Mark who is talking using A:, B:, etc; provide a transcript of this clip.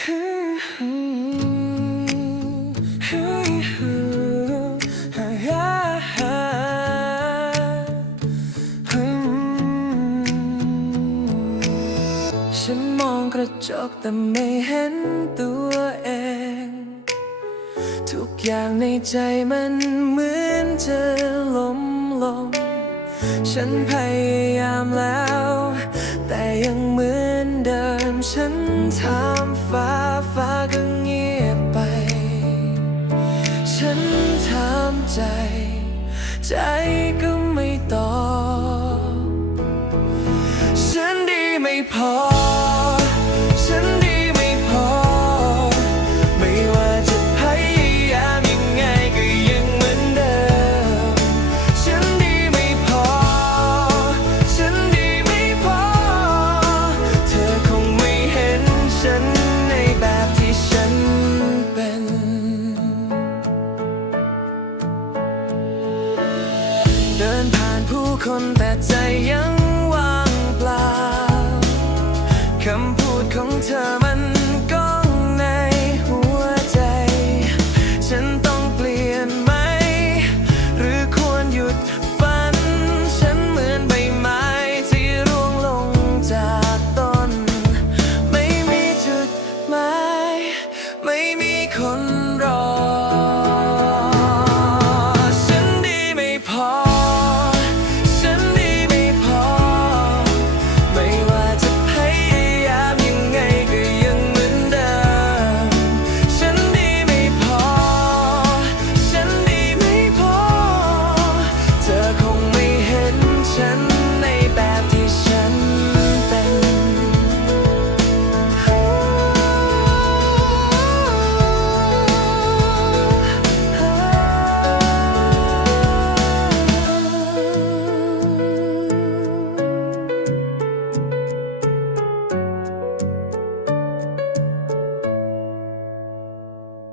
A: ฉันมองกระจกแต่ไม่เห็นตัวเอง ทุกอย่างในใจมันเหมือนจะล้มลง ฉันพยายามแล้ว แต่ยังเหมือนเดิมฉันถา ฉันถามใจ ใจก็ คนแต่ใจยังว่างเปล่า คำพูดของเธอมัน